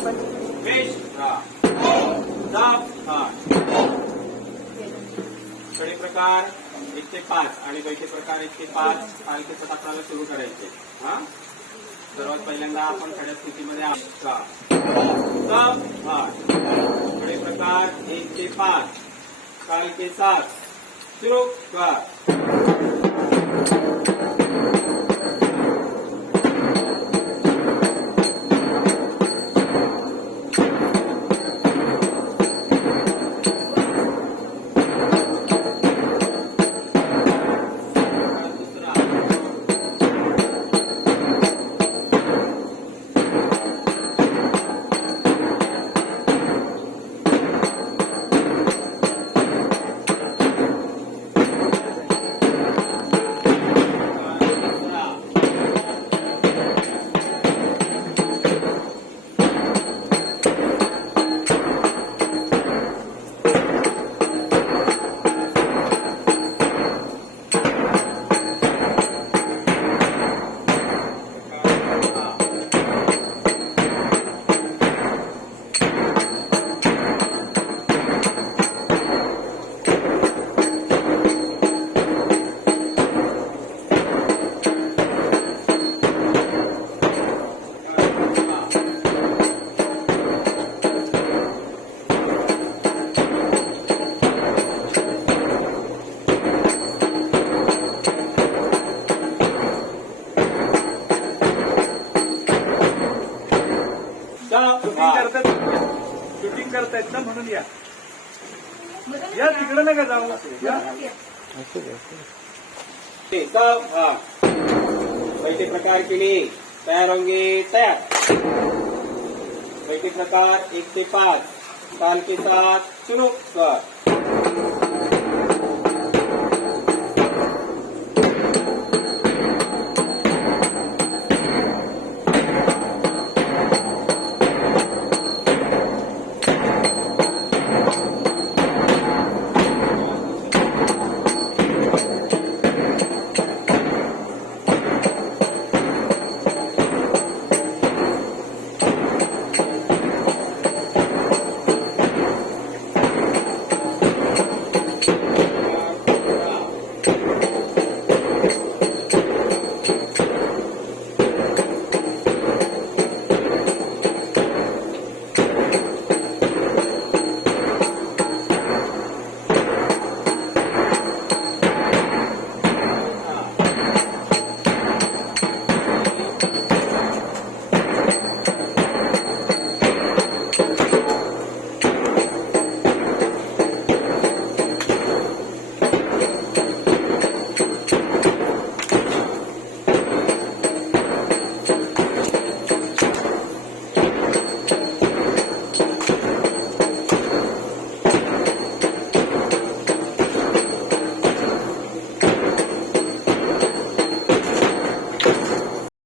मेष कडे प्रकार 1 ते 5 आणि बैठे प्रकार 1 ते 5 पालखीचं ताकदाला सुरू करायचे. हा, सर्वात पहिल्यांदा आपण खड्या स्थितीमध्ये कडे प्रकार 1 ते 5 काल के 7 सुरू कर. शूटिंग करतायत ना म्हणून या तिकडे नका जाऊ. बैठे प्रकार के लिए तैयार होंगे. तैयार. बैठे प्रकार 1 से 5 काल के साथ शुरू कर.